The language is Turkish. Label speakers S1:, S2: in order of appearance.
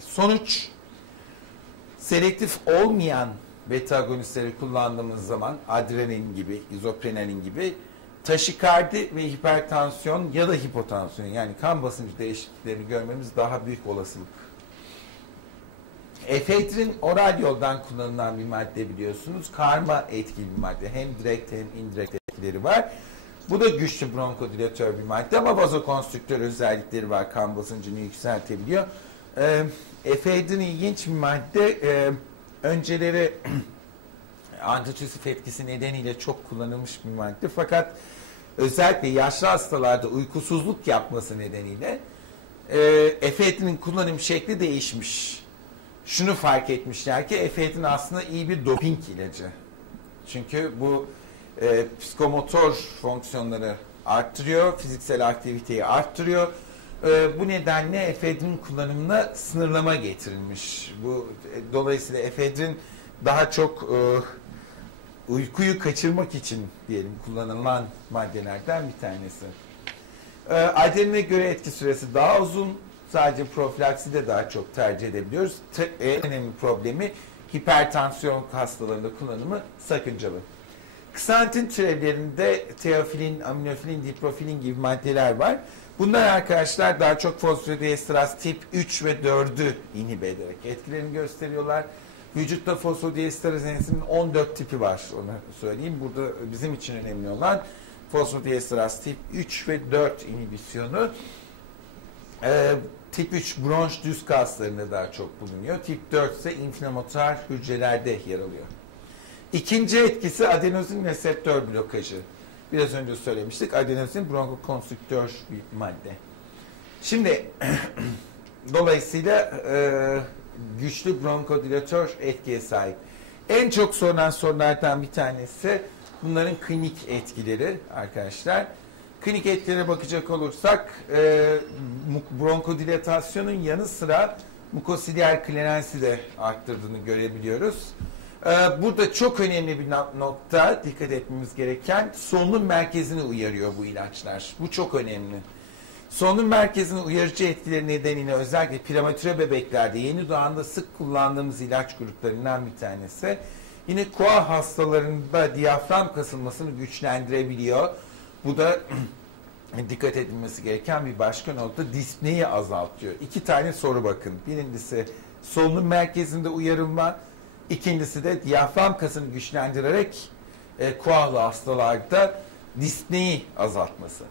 S1: Sonuç selektif olmayan beta agonistleri kullandığımız zaman adrenalin gibi, izoprenanin gibi taşikardi ve hipertansiyon ya da hipotansiyon yani kan basıncı değişikliklerini görmemiz daha büyük olasılık. Efedrin oral yoldan kullanılan bir madde biliyorsunuz. Karma etkili bir madde. Hem direkt hem indirekt etkileri var. Bu da güçlü bronkodilatör bir madde ama vazokonstrüktör özellikleri var. Kan basıncını yükseltebiliyor. Ee, efedrin ilginç bir madde. Ee, önceleri antitusif etkisi nedeniyle çok kullanılmış bir madde. Fakat özellikle yaşlı hastalarda uykusuzluk yapması nedeniyle e, efedrinin kullanım şekli değişmiş. Şunu fark etmişler ki efedrin aslında iyi bir doping ilacı. Çünkü bu e, psikomotor fonksiyonları arttırıyor, fiziksel aktiviteyi arttırıyor. E, bu nedenle efedrin kullanımına sınırlama getirilmiş. Bu e, dolayısıyla efedrin daha çok e, uykuyu kaçırmak için diyelim kullanılan maddelerden bir tanesi. E, Adrenine göre etki süresi daha uzun. Sadece profilaksi de daha çok tercih edebiliyoruz. En önemli problemi hipertansiyon hastalarında kullanımı sakıncalı. Ksantin türevlerinde teofilin, aminofilin, diprofilin gibi maddeler var. Bunlar arkadaşlar daha çok fosfodiesteraz tip 3 ve 4'ü inhibe ederek etkilerini gösteriyorlar. Vücutta fosfodiesteraz enziminin 14 tipi var onu söyleyeyim. Burada bizim için önemli olan fosfodiesteraz tip 3 ve 4 inhibisyonu. Ee, tip 3 bronş düz kaslarında daha çok bulunuyor. Tip 4 ise inflamatuar hücrelerde yer alıyor. İkinci etkisi adenozin reseptör blokajı. Biraz önce söylemiştik. Adenozin bronkokonstrüktör bir madde. Şimdi dolayısıyla e, güçlü bronkodilatör etkiye sahip. En çok sorulan sorulardan bir tanesi bunların klinik etkileri arkadaşlar. Klinik etkilere bakacak olursak e, bronkodilatasyonun yanı sıra mukosilyer klerensi de arttırdığını görebiliyoruz. E, burada çok önemli bir nokta dikkat etmemiz gereken solunum merkezini uyarıyor bu ilaçlar. Bu çok önemli. Solunum merkezinin uyarıcı etkileri nedeniyle özellikle prematüre bebeklerde yeni doğanda sık kullandığımız ilaç gruplarından bir tanesi. Yine koa hastalarında diyafram kasılmasını güçlendirebiliyor. Bu da dikkat edilmesi gereken bir başka nokta dispneyi azaltıyor. İki tane soru bakın. Birincisi solunum merkezinde uyarılma. İkincisi de diyafram kasını güçlendirerek e, koalı hastalarda dispneyi azaltması.